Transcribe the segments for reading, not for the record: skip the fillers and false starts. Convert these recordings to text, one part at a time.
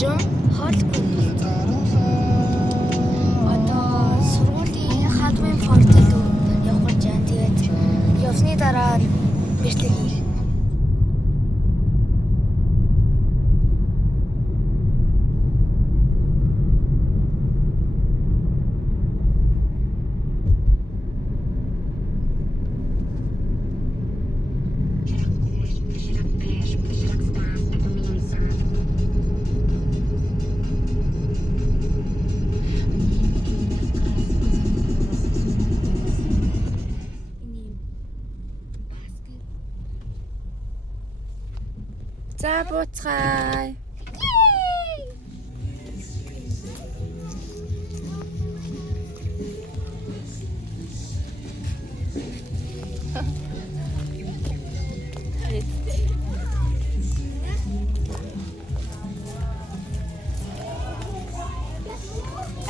хожим хоолгүй одоо сургуулийн хадмын портал явах гэж байна. Тэгээд явсны дараа бэртэг хийх. За буцгаая.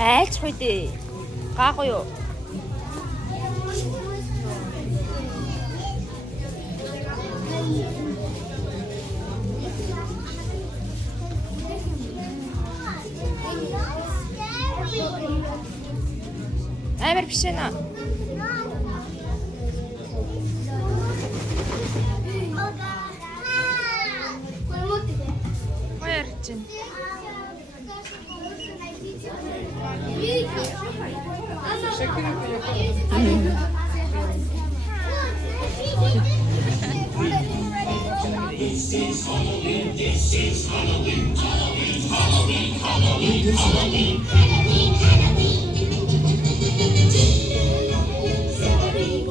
Айлч хүйдээ. Гаагүй юу? Амар биш ээ наа. Хоёр чинь. This is Halloween, this is Halloween, Halloween, Halloween, Halloween, Halloween, Halloween, Halloween.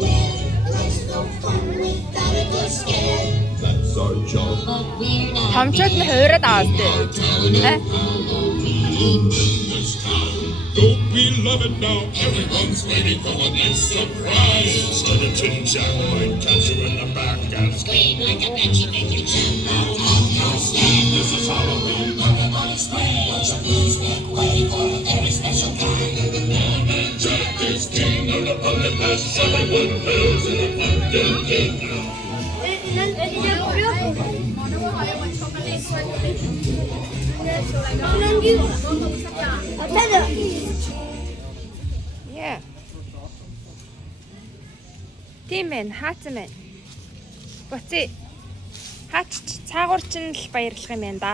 Let's go fun without a good scare. That's our job. But we're not. Хамчууд нь хуураад аваад. Don't we love it now? Everyone's waiting for the next surprise. Start a tin jack might catch you in the back and scream like a banshee, make you jump out of your skin. This is Halloween. Everybody scream, watch your blues make way for a very special guy. Norman Jack is king of the pumpkin patch. Everyone knows in the pumpkin king now. Yeah. Тийм ээ, хаацсан байна. Буцъя. Хаач цаагуур чинь л баярлах юм байна да.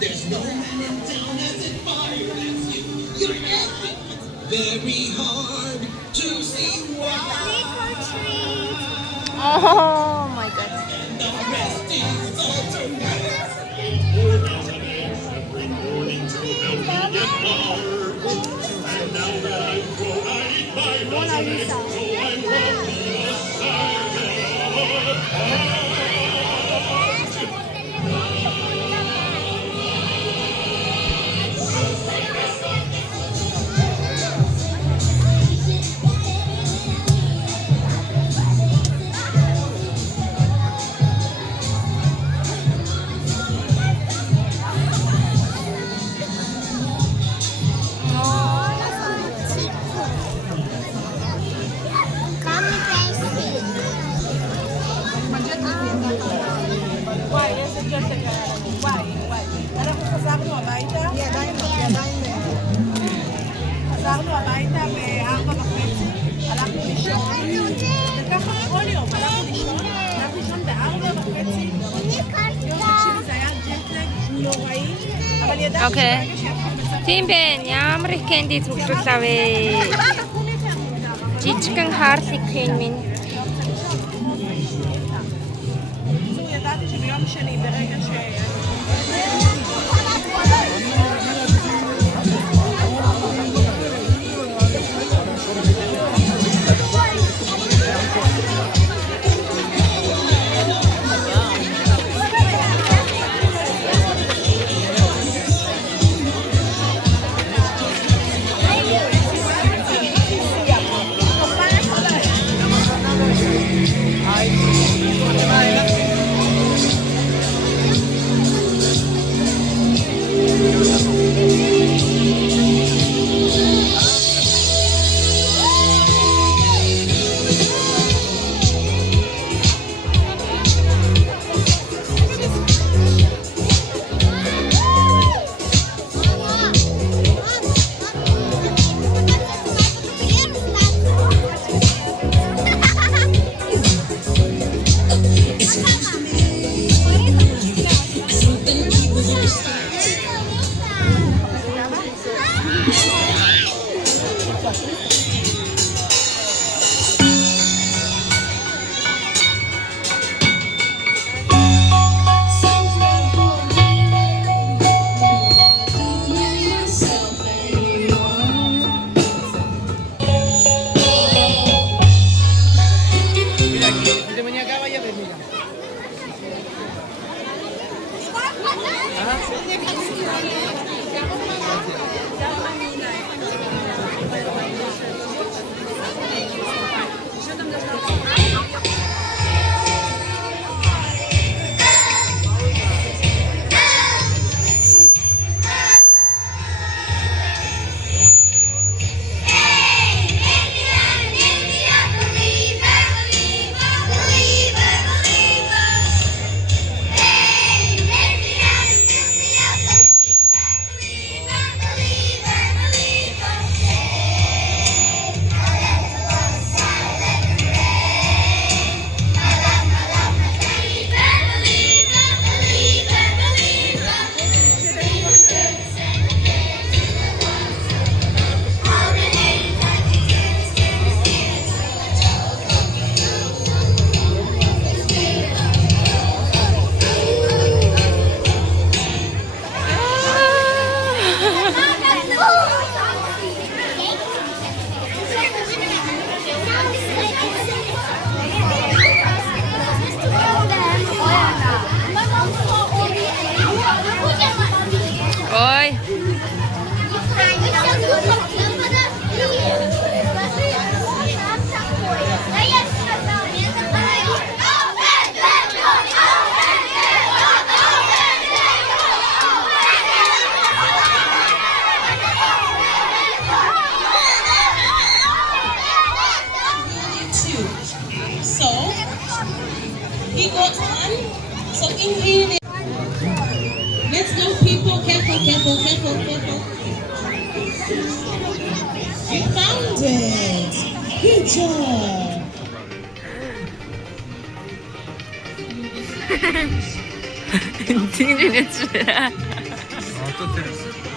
There's no man in town as admires you. You're acting very hard to see why. Oh my god. And the rest is automatic. And now that I grow, I eat my Mona Lisa. חזרנו הביתה ב-4:30, הלכנו לישון, וככה כל יום הלכנו לישון, הלכנו לישון ב-4:30, תקשיבי, זה היה ג'טלג נוראי, אבל ידעתי שברגע שיתחיל בצד... Тийм байна. Ямар их кэнди цуглуулаа вэ? Жижигхэн хаарлыг хэн минь. ידעתי שביום שני ברגע ש... Ôi. Two. So he goes on. So in here, let's go, people. Careful, careful, careful, careful. You found it. Good job. Tingin niya siya. 또 때렸어.